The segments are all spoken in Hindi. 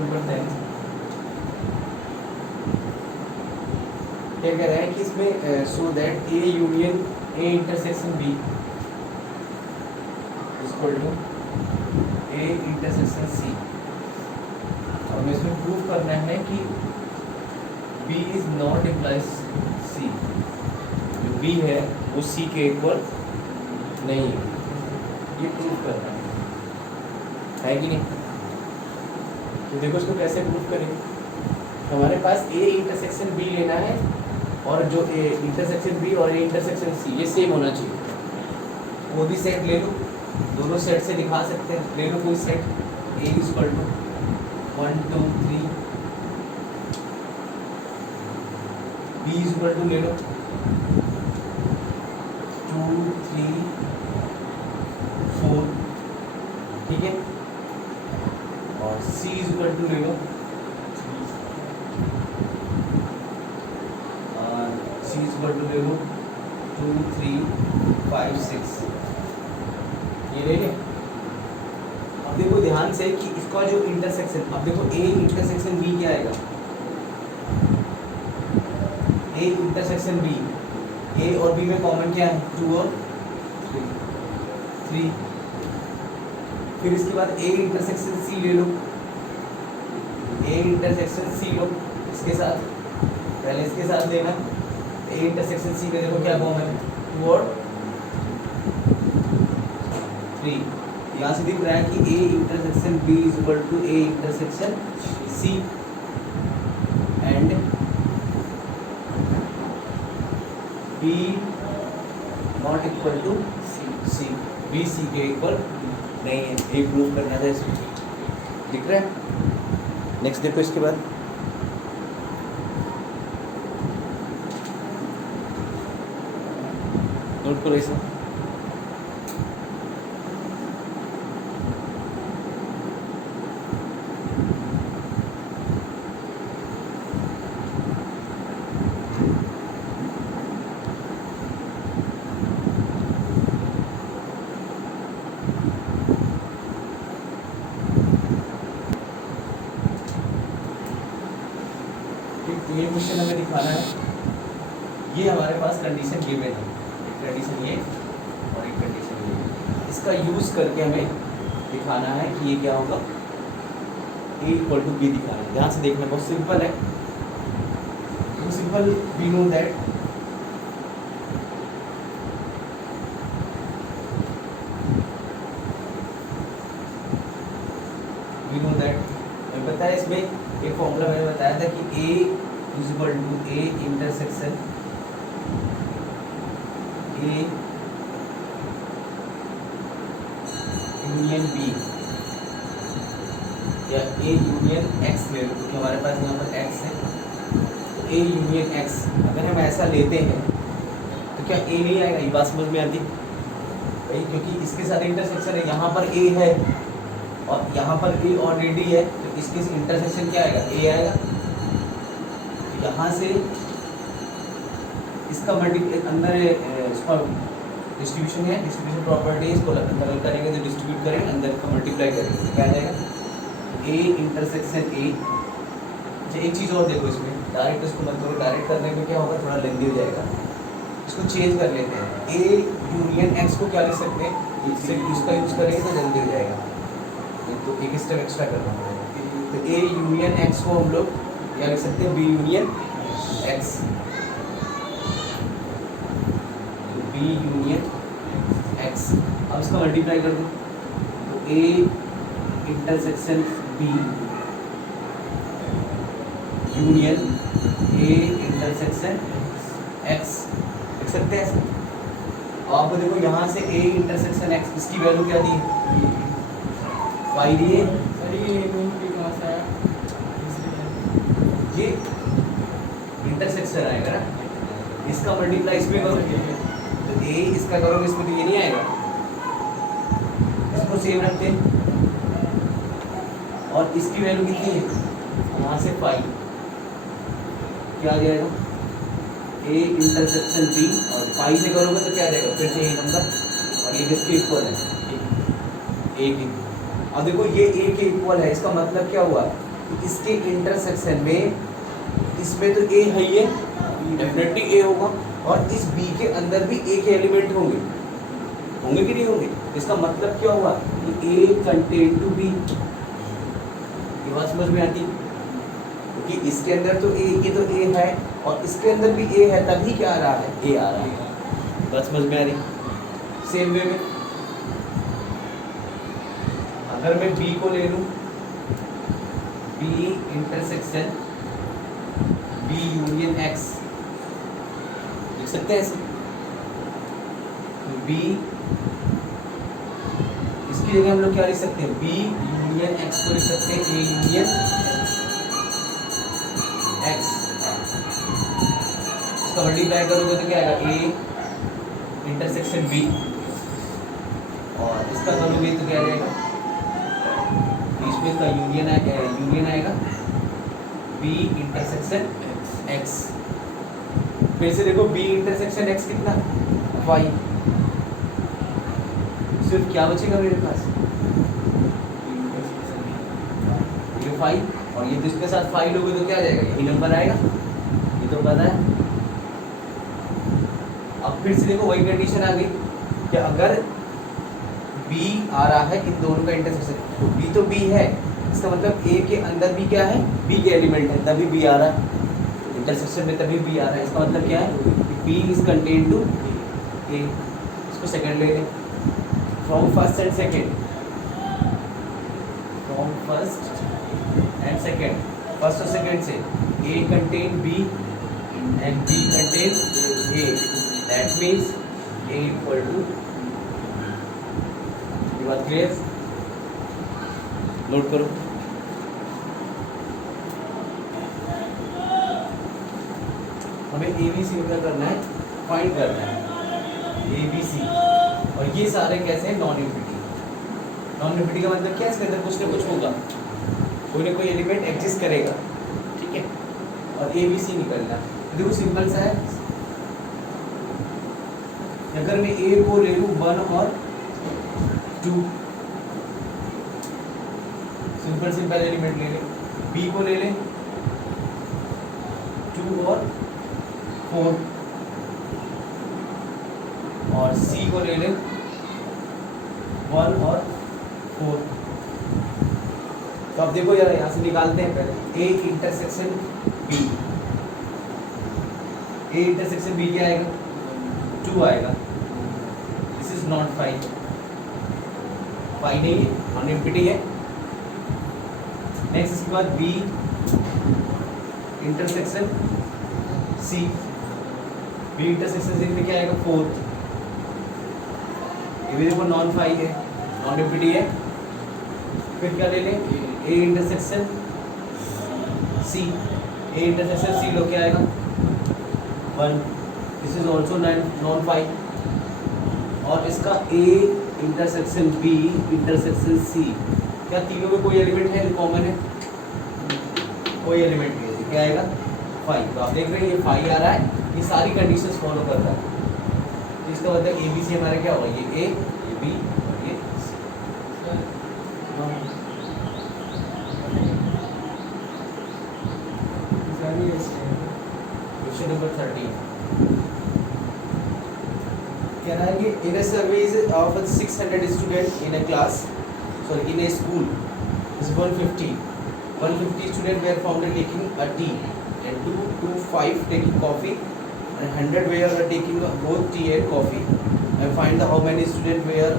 नंबर 10 क्या कह रहा है कि इसमें so that A union A intersection B equal to A intersection C. और हमें इसमें प्रूव करना है कि B is not implies C, जो बी है वो सी के इक्वल नहीं है, ये प्रूव करना है कि नहीं। तो देखो इसको कैसे प्रूव करेंगे। हमारे पास ए इंटरसेक्शन बी लेना है और जो ए इंटरसेक्शन बी और ए इंटरसेक्शन सी ये सेम होना चाहिए। वो भी सेट ले लो, दोनों सेट से दिखा सकते हैं। ले लो कोई set A equal to 1 2 3, B equal to ले लो 2 3 4, ठीक है। और सी इक्वल टू ले लो सी इक्वल टू ले लो 2 3 5 6, ये ले लें। अब देखो ध्यान से कि इसका जो इंटरसेक्शन, अब देखो ए इंटरसेक्शन बी क्या आएगा, ए इंटरसेक्शन बी, ए और बी में कॉमन क्या है 2 और 3। फिर इसके बाद ए इंटरसेक्शन सी ले लो, ए इंटरसेक्शन सी लो, इसके साथ पहले इसके साथ लेना। ए इंटरसेक्शन सी में देखो क्या कॉमन है 2 और 3। यहाँ से दिख रहा है कि A intersection B is equal to A intersection C and B not equal to C, B C के इक्वल नहीं है, ये प्रूव करना था इसमें। दिख रहा है। नेक्स्ट देखो इसके बाद नोट करो इसे। ये क्वेश्चन हमें दिखाना है, ये हमारे पास कंडीशन गिवन है, एक कंडीशन ये और एक कंडीशन ये। इसका यूज़ करके हमें दिखाना है कि ये क्या होगा, ए इक्वल टू बी दिखाना है। ध्यान से देखना, बहुत सिंपल है। तो सिंपल वी नो दैट हमें पता है, इसमें एक फॉर्मूला मैंने बताया था कि A is equal to A intersection A union B या ए यूनियन एक्स ले लो, क्योंकि हमारे पास यहाँ पर एक्स है। तो ए यूनियन एक्स अगर हम ऐसा लेते हैं तो क्या ए नहीं आएगा? ये बात समझ में आती भाई, क्योंकि इसके साथ इंटरसेक्शन है, यहाँ पर ए है और यहाँ पर ए ऑलरेडी है, तो इसके इंटरसेक्शन क्या आएगा? ए आएगा। तो यहाँ से इसका अंदर इसका डिस्ट्रीब्यूशन है, डिस्ट्रीब्यूशन प्रॉपर्टी, इसको अंदर करेंगे तो डिस्ट्रीब्यूट करेंगे, अंदर का मल्टीप्लाई करेंगे तो क्या आ जाएगा? ए इंटरसेक्शन ए। अच्छा एक चीज़ और देखो, इसमें डायरेक्ट इसको मत करो, डायरेक्ट करने में क्या होगा, थोड़ा लेंदी हो जाएगा। इसको चेंज कर लेते हैं, ए यूनियन एक्स को क्या लिख सकते हैं, इसका यूज़ करेंगे तो जल्दी हो जाएगा, तो एक स्टेप एक्स्ट्रा करना पड़ेगा। तो ए यूनियन एक्स को हम लोग क्या लिख सकते हैं, बी यूनियन एक्स, तो बी यूनियन एक्स। अब इसका मल्टीप्लाई कर दो, तो A intersection B union A intersection X लिख सकते हैं ऐसे। आपको देखो यहाँ से ए इंटरसेक्शन एक्स, इसकी वैल्यू क्या दी है, 5 दिए। ये इंटरसेक्शन आएगा ना, इसका मल्टीप्लाई इसमें करो, तो ए इसका करोगे इसमें तो ये नहीं आएगा, इसको सेम रखते हैं। और इसकी वैल्यू कितनी है, यहाँ से 5, क्या आ जाएगा, ए इंटरसेक्शन बी, और 5 से करोगे तो क्या आ जाएगा, फिर से ये नंबर, और ये किसके इक्वल है, ए के। अब देखो ये ए के इक्वल है, इसका मतलब क्या हुआ, तो इसके इंटरसेक्शन में, इसमें तो ए है, ये डेफिनेटली ए होगा, और इस बी के अंदर भी ए के एलिमेंट होंगे, होंगे कि नहीं होंगे? इसका मतलब क्या हुआ कि ए कंटेन टू बी। ये बात समझ में आती, क्योंकि इसके अंदर तो ए, ये तो ए है और इसके अंदर भी ए है, तभी क्या आ रहा है, ए आ रहा है। बात समझ में आ रही? सेम वे में अगर मैं बी को ले लूं, B intersection B union X, लिख सकते हैं ऐसे, तो बी, इसकी जगह हम लोग क्या लिख सकते हैं, बी यूनियन एक्स को लिख सकते हैं ए यूनियन एक्स। इसका मल्टीप्लाई करोगे तो क्या आएगा, ए इंटरसेक्शन बी, और इसका करोगे तो क्या आ जाएगा, बीच में इसका यूनियन आएगा बी इंटरसेक्शन एक्स। फिर से देखो बी इंटरसेक्शन एक्स कितना, 5, सिर्फ क्या बचेगा मेरे पास, ये 5, और ये जिसके साथ 5 लोगे तो क्या आ जाएगा, यही नंबर आएगा, ये तो पता है। अब फिर से देखो वही कंडीशन आ गई कि अगर B आ रहा है इन दोनों का इंटरसेक्शन, तो B तो B है, इसका मतलब A के अंदर भी क्या है, B के एलिमेंट है, तभी B आ रहा है, इंटरसेक्शन में तभी B आ रहा है। इसका मतलब क्या है कि B is contain to A। इसको सेकंड ले लें, from first and second, from first and second, first और सेकंड से A contain B and B contain A, that means A equal to, ये बात क्लियर? नोट करो, हमें ABC निकाल करना है, फाइंड करना है ABC, और ये सारे कैसे हैं, नॉन इन्फिनिटी। नॉन इन्फिनिटी का मतलब क्या है, इसके अंदर कुछ ना कुछ होगा, कोई ना कोई एलिमेंट एग्जिस्ट करेगा, ठीक है, और ABC निकलना है। देखो सिंपल सा है, अगर मैं A को ले लूँ 1 और 2, सिंपल एलिमेंट ले लें, B को ले लें 2 और 4, और C को ले लें 1 और 4। तो अब देखो यार, यहाँ से निकालते हैं पहले A intersection B, A intersection B क्या आएगा, 2 आएगा, दिस इज नॉट 5, 5 नहीं है, नॉन इम्पिटी है। नेक्स्ट इसके बाद B intersection C, B intersection C में क्या आएगा, 4, ये भी देखो नॉन 5 है, नॉन इम्पिटी है। फिर क्या ले लें, A intersection C, A intersection C लो क्या आएगा, 1, दिस इज ऑल्सो नॉन 5, और इसका A intersection B intersection C, क्या तीनों में कोई एलिमेंट है जो कॉमन है, कोई एलिमेंट नहीं है, क्या आएगा, 5। तो आप देख रहे हैं ये 5 आ रहा है, ये सारी कंडीशंस फॉलो कर रहा है, तो इसका मतलब ABC हमारा क्या होगा, ये A, ये B और ये C। क्वेश्चन नंबर 13 कह रहा है कि in a survey of 600 student in a class, sorry in a school, is 150 students were found taking a tea, and 2 to 5 taking coffee, and 100 were taking both tea and coffee, and find how many students were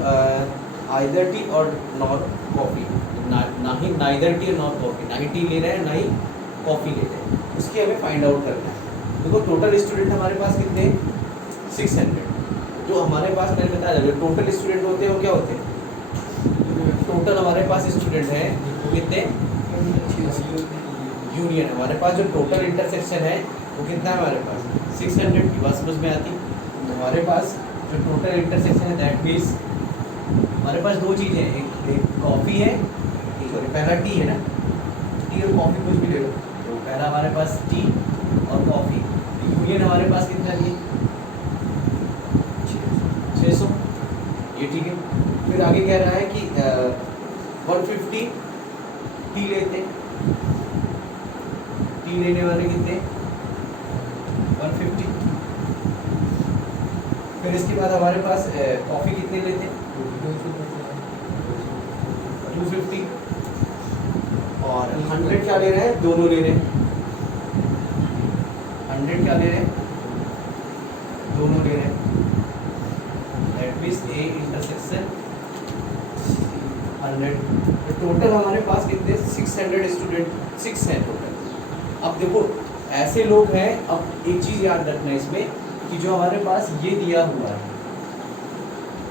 either tea or not coffee, ना ही neither tea और not coffee, ना ही टी ले रहे हैं ना ही कॉफ़ी ले रहे हैं, उसकी हमें फाइंड आउट करना है। देखो टोटल स्टूडेंट हमारे पास कितने, 600, जो हमारे पास मैंने बताया जो टोटल स्टूडेंट होते हैं वो क्या होते हैं, टोटल हमारे पास स्टूडेंट हैं वो कितने, यूनियन हमारे पास जो टोटल इंटरसेक्शन है वो कितना है हमारे पास, 600 की बात समझ में आती। तो हमारे पास जो टोटल इंटरसेक्शन है दैट मीन्स हमारे पास दो चीज़ें हैं, एक कॉफ़ी है, सॉरी पहला टी है ना, टी और कॉफ़ी कुछ भी ले लो, तो पहला हमारे पास टी और कॉफ़ी, यूनियन हमारे पास कितना है, 600, ये ठीक है। फिर आगे कह रहा है कि 150 टी लेते हैं, टी लेने वाले कितने 150। फिर इसके बाद हमारे पास कॉफ़ी कितने लेते हैं 250। और 100 क्या ले रहे हैं, दोनों ले रहे हैं। 100 क्या ले रहे हैं, दोनों ले रहे हैं। That means A intersection 100। तो टोटल हमारे पास कितने 600 स्टूडेंट 6 हैं टोटल। अब देखो ऐसे लोग हैं, अब एक चीज़ याद रखना है इसमें कि जो हमारे पास ये दिया हुआ है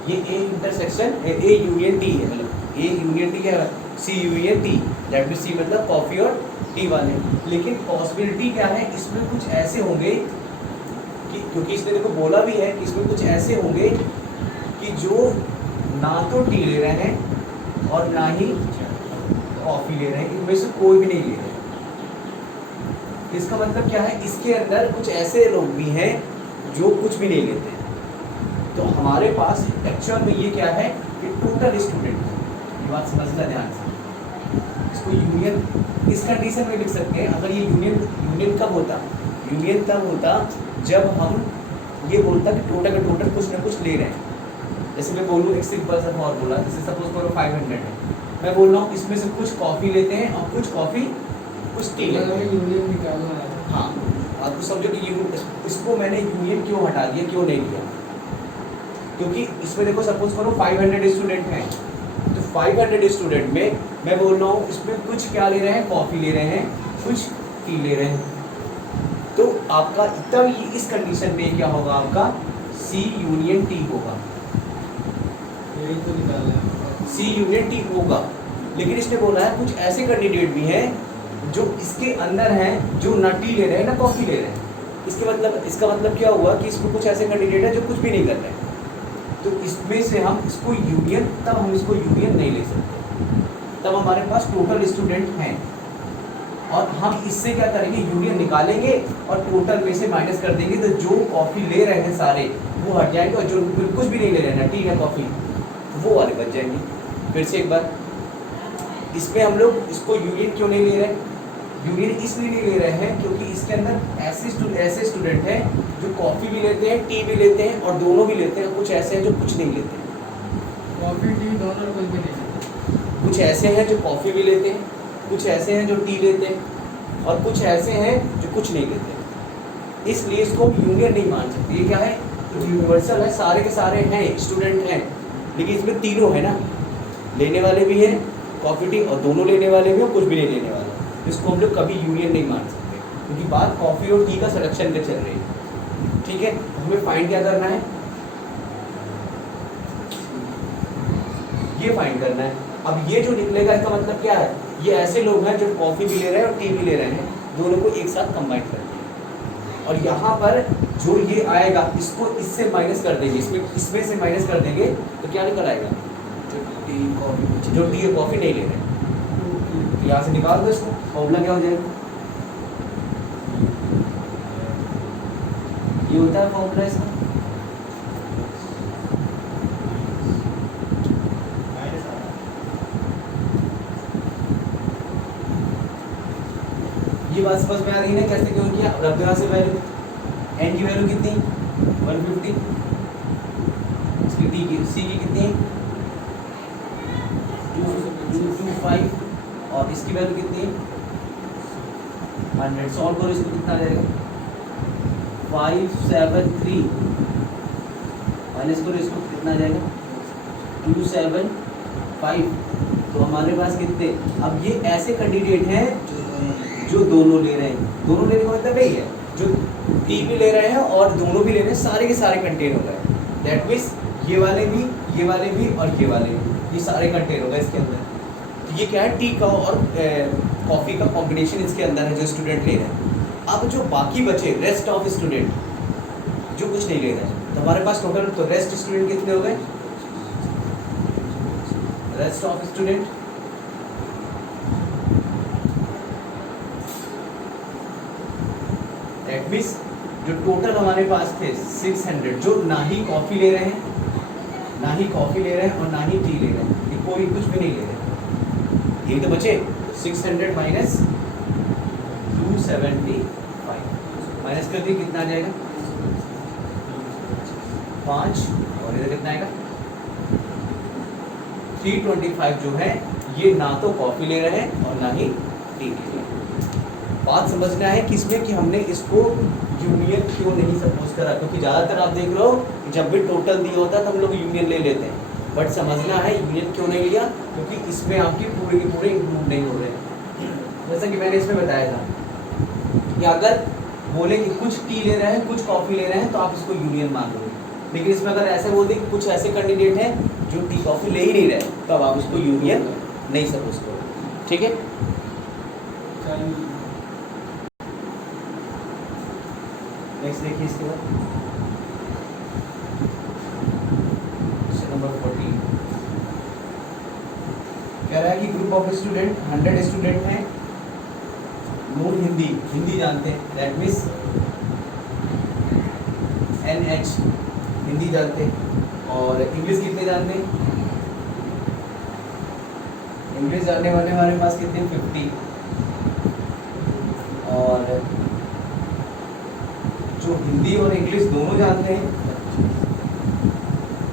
ये ए इंटरसेक्शन ए यूनियन टी है, मतलब ए यूनियन टी क्या है, सी यूनियन टी। दैट मीन्स सी मतलब कॉफ़ी और टी वाले। लेकिन पॉसिबिलिटी क्या है, इसमें कुछ ऐसे होंगे कि क्योंकि इसने देखो बोला भी है कि इसमें कुछ ऐसे होंगे कि जो ना तो टी ले रहे हैं और ना ही कॉफ़ी ले रहे हैं, इनमें से कोई भी नहीं ले रहे हैं। इसका मतलब क्या है, इसके अंदर कुछ ऐसे लोग भी हैं जो कुछ भी नहीं लेते हैं। तो हमारे पास एक्चुअल में ये क्या है कि टोटल स्टूडेंट, ये बात समझना ध्यान से। इसको यूनियन इस कंडीशन में लिख सकते हैं। अगर ये यूनियन कब होता, यूनियन तब होता जब हम ये बोलता कि टोटल का टोटल कुछ ना कुछ ले रहे हैं। जैसे मैं बोलूँ एक सिंपल सा फॉर्मूला, जैसे सपोज करो 500 है, मैं बोल रहा हूँ इसमें से कुछ कॉफ़ी लेते हैं और कुछ कॉफ़ी कुछ टी लेते हैं। यूनियन निकालना है। हाँ, आप तो समझो कि इसको मैंने यूनियन क्यों हटा दिया, क्यों नहीं लिया, क्योंकि इसमें देखो सपोज करो 500 स्टूडेंट हैं, तो 500 स्टूडेंट में मैं बोल रहा हूँ इसमें कुछ क्या ले रहे हैं, कॉफ़ी ले रहे हैं, कुछ टी ले रहे हैं। तो आपका तब इस कंडीशन में क्या होगा, आपका सी यूनियन टी होगा, यही तो निकालना है। सी यूनियन टी होगा। लेकिन इसने बोला है कुछ ऐसे कैंडिडेट भी हैं जो इसके अंदर हैं जो ना टी ले रहे हैं ना कॉफ़ी ले रहे हैं। इसका मतलब क्या हुआ कि इसमें कुछ ऐसे कैंडिडेट हैं जो कुछ भी नहीं कर रहे हैं। तो इसमें से हम इसको यूनियन, तब हम इसको यूनियन नहीं ले सकते। तब हमारे पास टोटल स्टूडेंट हैं और हम इससे क्या करेंगे, यूनियन निकालेंगे और टोटल में से माइनस कर देंगे। तो जो कॉफ़ी ले रहे हैं सारे वो हट जाएंगे और जो कुछ भी नहीं ले रहे हैं ना टी या कॉफ़ी वो वाले बच जाएंगे। फिर से एक बार, इसमें हम लोग इसको यूनियन क्यों नहीं ले रहे हैं, यूनियन इसलिए नहीं ले रहे हैं क्योंकि इसके अंदर ऐसे स्टूडेंट हैं जो कॉफ़ी भी लेते हैं, टी भी लेते हैं और दोनों भी लेते हैं। कुछ ऐसे हैं जो कुछ नहीं लेते हैं। कॉफी टी दोनों कुछ भी नहीं लेते। कुछ ऐसे हैं जो कॉफ़ी भी लेते हैं, कुछ ऐसे हैं जो टी लेते हैं और कुछ ऐसे हैं जो कुछ नहीं लेते। इसलिए इसको यूनियन नहीं मान सकते। ये क्या है, यूनिवर्सल है, सारे के सारे हैं स्टूडेंट हैं, लेकिन इसमें तीनों है ना, लेने वाले भी हैं कॉफ़ी टी और दोनों लेने वाले भी और कुछ भी नहीं लेने वाले। इसको हम लोग कभी यूनियन नहीं मान सकते क्योंकि बात कॉफ़ी और टी का सिलेक्शन पे चल रही है। ठीक है, हमें फाइंड क्या करना है, ये फाइंड करना है। अब ये जो निकलेगा इसका मतलब क्या है, ये ऐसे लोग हैं जो कॉफ़ी भी ले रहे हैं और टी भी ले रहे हैं, दोनों को एक साथ कंबाइन कर दिया। और यहाँ पर जो ये आएगा इसको इससे माइनस कर देंगे, इसमें से माइनस कर देंगे तो क्या निकल आएगा, जो टी है कॉफ़ी नहीं ले रहे हैं। तो यहाँ से निकाल दो इसको, फॉर्मूला क्या हो जाएगा, ये होता है फॉर्मूला इसका। ये बात समझ में आ रही है ना कैसे क्यों किया। रख दो यहाँ से वैल्यू, एन की वैल्यू कितनी 150, इसकी टी की सी की कितनी 225 और इसकी वैल्यू कितनी 100। सॉल्व करो इसको, कितना आ जाएगा 573 माइनस करो इसको, कितना आ जाएगा 275। तो हमारे पास कितने, अब ये ऐसे कैंडिडेट हैं जो दोनों ले रहे हैं, दोनों लेने का मतलब यही है जो टी भी ले रहे हैं और दोनों भी ले रहे हैं, सारे के सारे कंटेन हो गए। दैट मीन्स ये वाले भी और ये वाले भी, ये सारे कंटेन हो गए इसके अंदर। तो ये क्या है, टी का और कॉफ़ी का कॉम्बिनेशन इसके अंदर है जो स्टूडेंट ले रहे हैं। अब जो बाकी बचे रेस्ट ऑफ स्टूडेंट जो कुछ नहीं ले रहे हैं, तो हमारे पास टोटल तो रेस्ट स्टूडेंट कितने हो गए, rest of student that means जो टोटल हमारे पास थे 600 जो ना ही कॉफ़ी ले रहे हैं, ना ही कॉफ़ी ले रहे हैं और ना ही टी ले रहे हैं, ये कोई कुछ भी नहीं ले रहे हैं। ये तो बचे 600 माइनस 275 275 माइनस कर दिए, कितना आ जाएगा 5, और इधर कितना आएगा 325 जो है ये ना तो कॉफी ले रहे हैं और ना ही टी ले रहे हैं। बात समझना है कि इसमें कि हमने इसको यूनियन क्यों नहीं सपोज करा, क्योंकि ज़्यादातर आप देख लो जब भी टोटल दिया होता है तो हम लोग यूनियन ले लेते हैं, बट समझना है यूनियन क्यों नहीं लिया, क्योंकि इसमें आपकी पूरे के पूरे इंक्लूड नहीं हो रहे हैं। जैसा कि मैंने इसमें बताया था कि अगर बोले कि कुछ टी ले रहे हैं कुछ कॉफ़ी ले रहे हैं तो आप इसको यूनियन मान लो, लेकिन इसमें अगर ऐसे बोल दें कि कुछ ऐसे कैंडिडेट हैं जो टी कॉफ़ी ले ही नहीं रहे तो अब आप इसको यूनियन नहीं सपोज करो, ठीक है। नेक्स्ट देखिए इसके बाद नंबर 14 कह रहा है कि ग्रुप ऑफ स्टूडेंट 100 स्टूडेंट हैं, नोन हिंदी जानते हैं, दैट मीन्स NH हिंदी जानते हैं, और इंग्लिश कितने जानते हैं, इंग्लिश जानने वाले हमारे पास कितने 50, और जो हिंदी और इंग्लिश दोनों जानते हैं,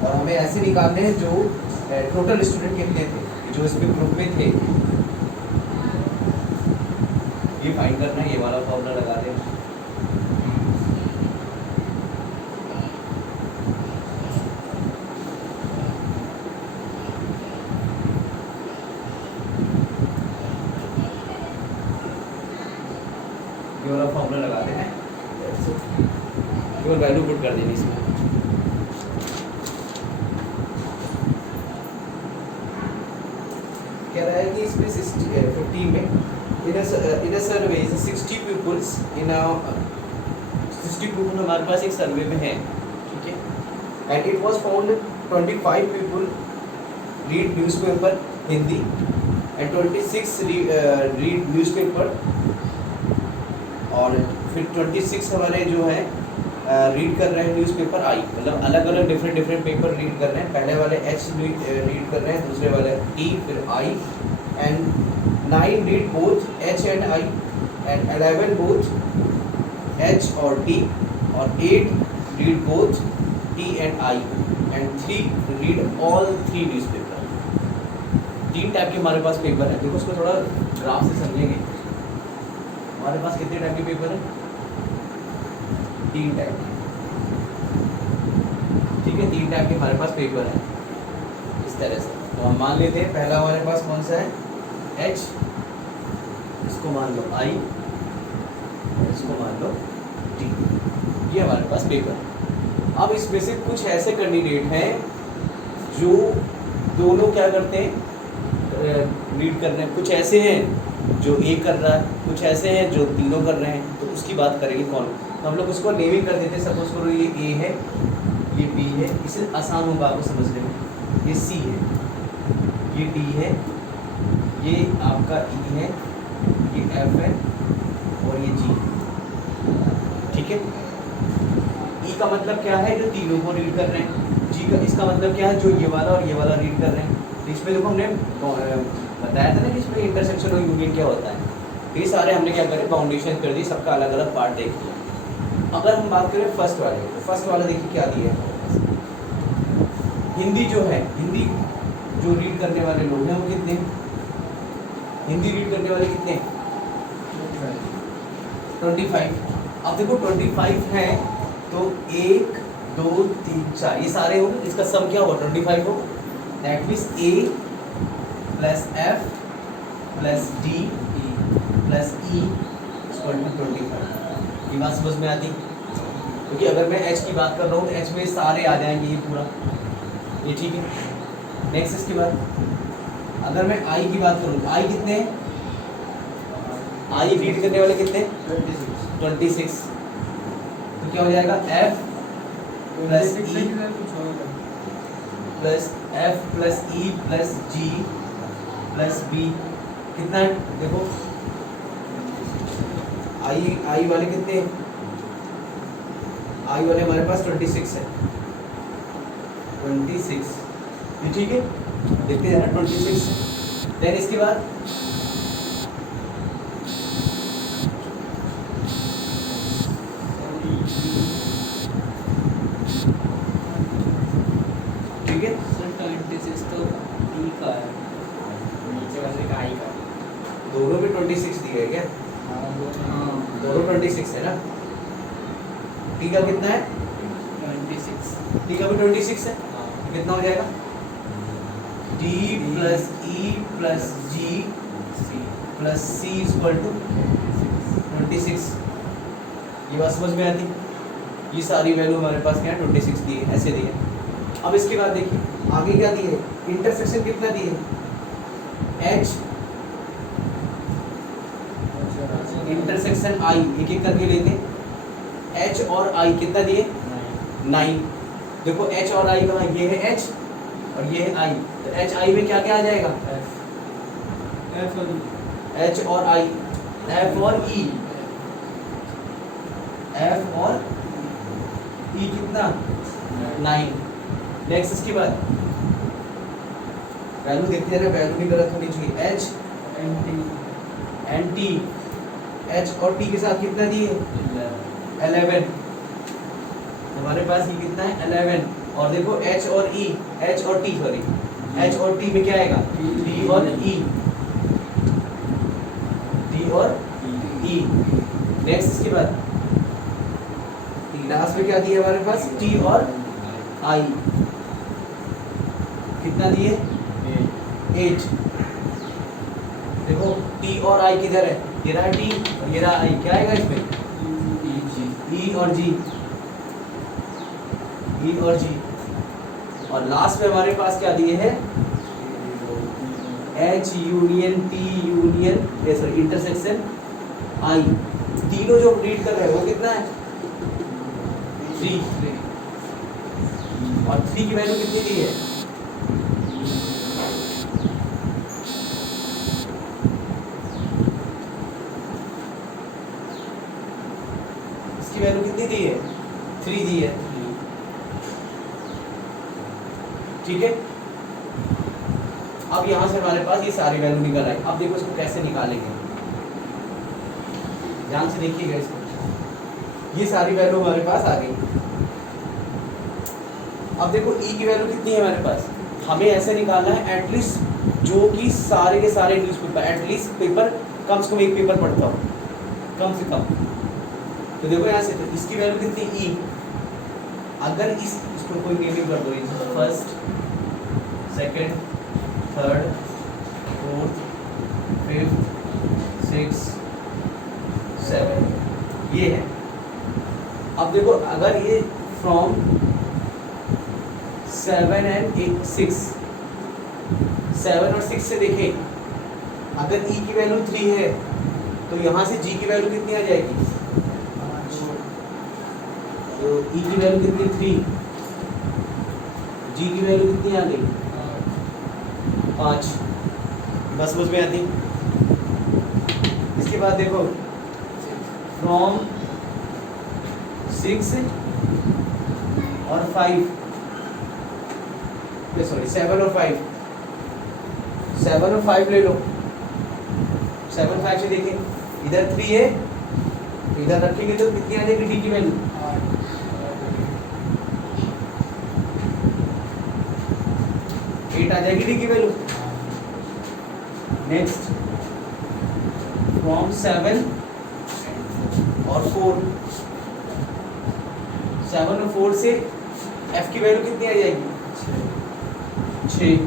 और हमें ऐसे निकालने हैं जो टोटल स्टूडेंट कितने थे जो इसमें ग्रुप में थे, ये फाइंड करना है, ये वाला फॉर्मूला लगा दें। ये वाला फॉर्मूला लगा देना है, केवल वैल्यू पुट कर देनी इसमें। कह रहा है कि इसमें 15 में in a survey 60 pupils in a 60 pupil हमारे पास एक सर्वे में है, ठीक है, and it was found 25 people read newspaper Hindi and 26 read newspaper, और फिर 26 हमारे जो है रीड कर रहे हैं न्यूज़पेपर आई, मतलब अलग अलग डिफरेंट पेपर रीड कर रहे हैं, पहले वाले H रीड कर रहे हैं, दूसरे वाले T, फिर I, and 9 read both H and I, and 11 both H और T, और 8 read both T and I, and 3 read all 3 newspaper. 3 type के हमारे पास पेपर है, देखो उसको थोड़ा ग्राफ से समझेंगे। हमारे पास कितने टाइप के पेपर है, 3 टाइप, ठीक है, 3 टाइप के हमारे पास पेपर है इस तरह से। तो हम मान लेते हैं पहला हमारे पास कौन सा है H, इसको मान लो I, इसको मान लो T, ये हमारे पास पेपर है। अब इसमें से कुछ ऐसे कैंडिडेट हैं जो दोनों क्या करते हैं रीड कर रहे हैं, कुछ ऐसे हैं जो A कर रहा है, कुछ ऐसे हैं जो तीनों कर रहे हैं, तो उसकी बात करेंगे कौन। तो हम लोग उसको नेमिंग कर देते हैं, सपोज करो ये A है, ये B है, इससे आसान होगा आपको समझने में, ये C है, ये D है, ये आपका E है, ये F है, और ये G, ठीक है। E का मतलब क्या है, जो तीनों को रीड कर रहे हैं। G का इसका मतलब क्या है, जो ये वाला और ये वाला रीड कर रहे हैं। तो इसमें देखो हमने बताया था ना कि इसमें इंटरसेक्शन और यूनियन क्या होता है, तो ये सारे हमने क्या करे बाउंडेशन कर दी, सबका अलग अलग पार्ट देख लिया। अगर हम बात करें फर्स्ट वाले, तो फर्स्ट वाला देखिए क्या दिया है, हिंदी जो है, हिंदी जो रीड करने वाले लोग हैं वो कितने, हिंदी रीड करने वाले कितने 25। अब देखो 25 हैं तो 1 2 3 4 ये सारे हो गए, इसका सम क्या होगा 25 होगा, that means A plus F plus D plus E equal to 25। ये बात समझ में आती, क्योंकि अगर मैं H की बात कर रहा हूँ तो H में सारे आ जाएंगे ये पूरा, ये ठीक है। नेक्स्ट इसके बाद अगर मैं I की बात करूँ, I कितने हैं, I रीड करने वाले कितने 26, तो क्या हो जाएगा F plus E plus F plus E plus G plus B कितना है, देखो I वाले कितने हैं, I वाले हमारे पास 26 है, 26, ये ठीक है, देखते हैं ना 26। देन इसके बाद 26 दिए है क्या? हाँ दोनों 26 है ना? टी का कितना है? 26 टी का भी 26 है, तो कितना हो जाएगा? T plus E plus G C plus C equal to 26। ये बात समझ में आती? ये सारी वैल्यू हमारे पास क्या है? 26 दी है, ऐसे दी है। अब इसके बाद देखिए आगे क्या दी है? इंटरसेक्शन कितना दी है? एच इंटरसेक्शन आई, एक एक करके लेंगे। एच और आई कितना दिए? 9। देखो एच और आई कहाँ? ये है एच और ये है आई, तो एच आई में क्या क्या आ जाएगा? एफ और एच और आई, एफ और ई, एफ और ई कितना? 9। नेक्स्ट इसके बाद वैल्यू देखते हैं, वैल्यू भी गलत होनी चाहिए। एच एन टी, एच और टी के साथ कितना दिए? 11। हमारे पास ये कितना है? 11। और देखो एच और ई, एच और टी सॉरी, एच और टी में क्या आएगा? टी और ई, टी और ई। नेक्स्ट इसके बाद लास्ट में क्या दिया हमारे पास? टी और आई, कितना दिए? 8। देखो टी और आई किधर है? ये रहा टी और ये रहा आई, क्या आएगा इसमें? ई और जी, ई और जी। और लास्ट में हमारे पास क्या दिए हैं? H union T union sorry intersection I. तीनों जो रीड कर रहे हैं वो कितना है? 3। और 3 की वैल्यू कितनी दी है? इसकी वैल्यू कितनी दी है? 3 दी है। ठीक है, अब यहां से हमारे पास ये सारी वैल्यू निकल आई। अब देखो इसको कैसे निकालेंगे, ध्यान से देखिएगा इसको। ये सारी वैल्यू हमारे पास आ गई। अब देखो ई की वैल्यू कितनी है हमारे पास? हमें ऐसे निकालना है एटलीस्ट जो कि सारे के सारे न्यूज़पेपर, एटलीस्ट पेपर कम से कम एक पेपर पढ़ता हो, कम से कम। तो देखो यहाँ से तो इसकी वैल्यू कितनी? ई। अगर इसको कोई नेमिंग कर दो, first second third fourth fifth 6 7 ये है। अब देखो अगर ये फ्रॉम 7 एंड 6, 7 और 6 से देखें, अगर ई की वैल्यू 3 है तो यहाँ से जी की वैल्यू कितनी आ जाएगी? तो ई की वैल्यू कितनी? 3। जी की वैल्यू कितनी आ गई? 5। बस समझ में आती? इसके बाद देखो फ्रॉम 6 और 5 सॉरी 7 और 5, 7 और 5 ले लो। 7 5 से देखें, इधर 3 है तो इधर रखेंगे तो कितनी आ जाएगी डी की वैल्यू? 8 आ जाएगी डी की वैल्यू। नेक्स्ट फ्रॉम 7 और 4, 7 और 4 से एफ की वैल्यू कितनी आ जाएगी? 6।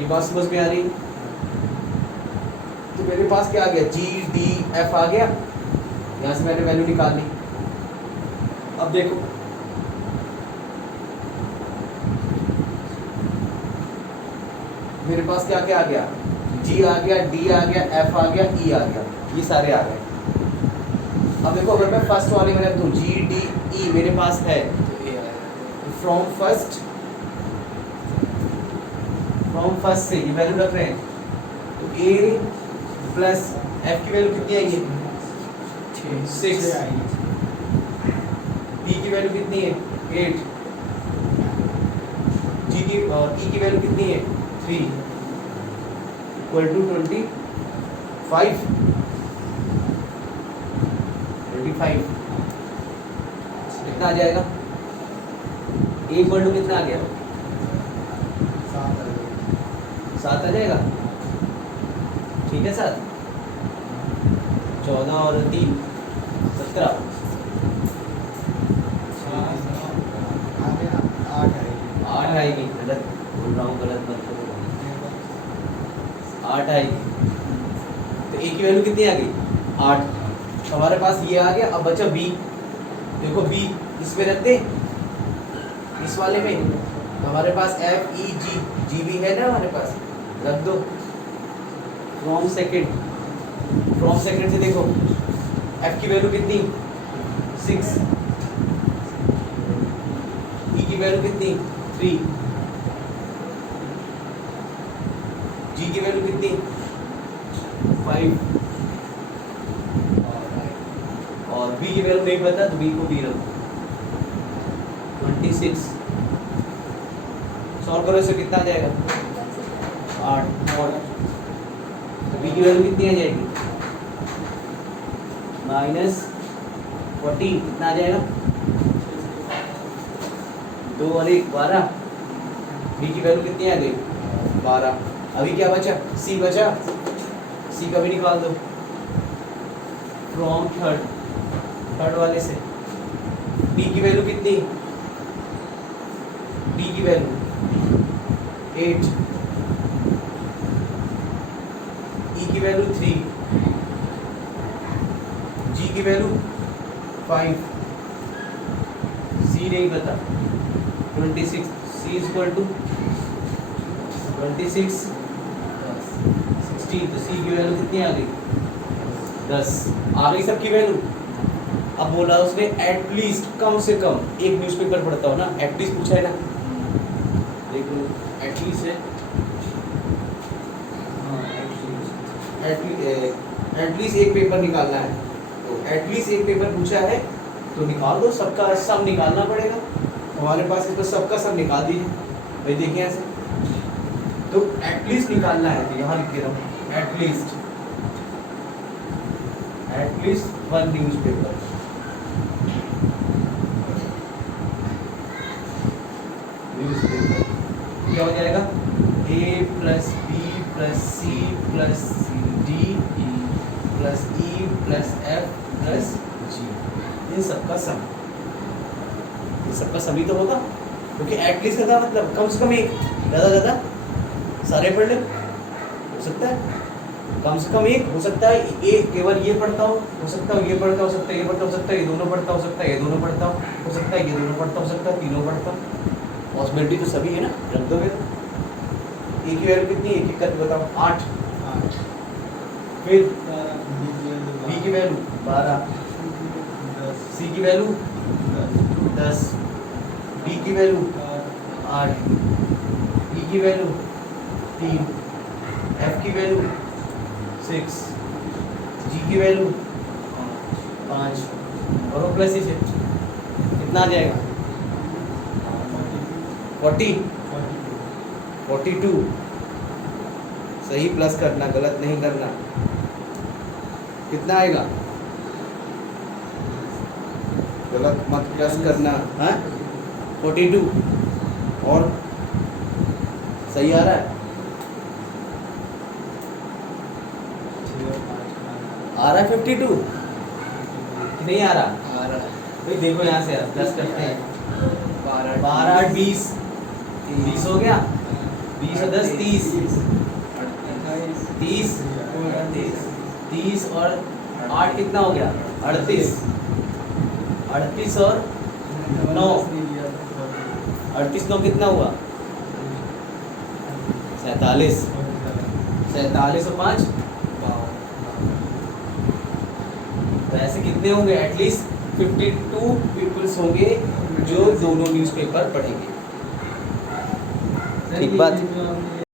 ये बात समझ में आ रही? तो मेरे पास क्या आ गया? जी डी एफ आ गया। यहाँ से मैंने वैल्यू निकाल ली। अब देखो मेरे पास क्या क्या आ गया? जी आ गया, डी आ गया, एफ आ गया, ई आ गया, ये सारे आ गए। अब देखो अगर मैं फर्स्ट वाले में रख दूँ जी डी ई मेरे पास है, फ्रॉम फर्स्ट से ये वैल्यू रख रहे हैं तो ए प्लस एफ की वैल्यू कितनी आएगी? 6। डी की वैल्यू कितनी है? 8। जी की ई की वैल्यू कितनी है? 3 इक्वल टू 25। कितना आ जाएगा? ए इक्वल टू कितना आ गया? 7 आ जाएगा। ठीक है सर, 14 और 3 17। आगे 8 है। 8 आएगी, गलत बोल रहा हूँ, गलत मत करो। 8 आएगी, तो ए की वैल्यू कितनी आ गई? 8। हमारे पास ये आ गया। अब बचा बी। देखो बी इसमें रखते, इस वाले में। तो हमारे पास एफ ई जी, जी भी है ना हमारे पास, रख दो। फ्रॉम सेकंड से देखो एफ की वैल्यू कितनी? 6। ई की वैल्यू कितनी? 3। जी की वैल्यू कितनी? 5। और बी की वैल्यू नहीं पता, तो बी को बी रखो। 26। सॉल्व करो, इससे कितना आ जाएगा? 8। तो बी की वैल्यू कितनी आ जाएगी? -40। कितना आ जाएगा? 2 और 1 12। बी की वैल्यू कितनी आ गई? 12। अभी क्या बचा? सी बचा। सी का भी निकाल दो। फ्रॉम थर्ड वाले से डी की वैल्यू कितनी? डी की वैल्यू 8। ई की वैल्यू 3। जी की वैल्यू 5। सी नहीं पता। 26। सी इज इक्वल टू 26 16। तो सी की वैल्यू कितनी आ गई? 10 आ गई सबकी वैल्यू। अब बोला उसने एटलीस्ट, कम से कम एक न्यूज़पेपर पढ़ता हो ना, एटलीस्ट पूछा है ना, देखो एटलीस्ट है, एटलीस्ट एक पेपर निकालना है। तो एटलीस्ट एक पेपर पूछा है तो निकाल दो, सबका सब निकालना पड़ेगा। हमारे पास इस पर सबका सब निकाल दीजिए भाई, देखिए ऐसे। तो एटलीस्ट निकालना है, तो यहाँ लिख दे रहा हूँ एटलीस्ट 1 न्यूज़पेपर। क्या हो जाएगा? A plus B plus C plus D plus E plus F plus G, ये सबका सम। ये सबका सम ही तो होगा, क्योंकि एटलीस्ट का मतलब कम से कम एक, ज़्यादा सारे पढ़ ले, हो सकता है कम से कम एक, हो सकता है एक केवल ये पढ़ता हो सकता है ये पढ़ता, हो सकता है ये पढ़ता, हो सकता है ये दोनों पढ़ता, हो सकता है ये दोनों पढ़ता, हो सकता है ये दोनों पढ़ता, हो सकता है तीनों पढ़ता। पॉसिबिलिटी तो सभी है ना, रख दो फिर। ए की वैल्यू कितनी है? एक करके बताओ। 8। फिर बी की वैल्यू 12। सी की वैल्यू 10। डी की वैल्यू 8। ई की वैल्यू 3। एफ की वैल्यू 6। जी की वैल्यू 5। और वो प्लस इसे कितना आ जाएगा? 42। सही प्लस करना, गलत नहीं करना। कितना आएगा? गलत मत प्लस करना। हाँ 42 और सही आ रहा है? आ रहा है 52? नहीं आ रहा? भाई देखो यहाँ से प्लस करते हैं। 12 8 20 हो गया। 20 और 10 30। 30 और 8 कितना हो गया? 38 और 9। 38 9 कितना हुआ? 47 और 5। तो ऐसे कितने होंगे? एटलीस्ट 52 पीपल्स होंगे जो दोनों न्यूज़पेपर पढ़ेंगे। ठीक बात।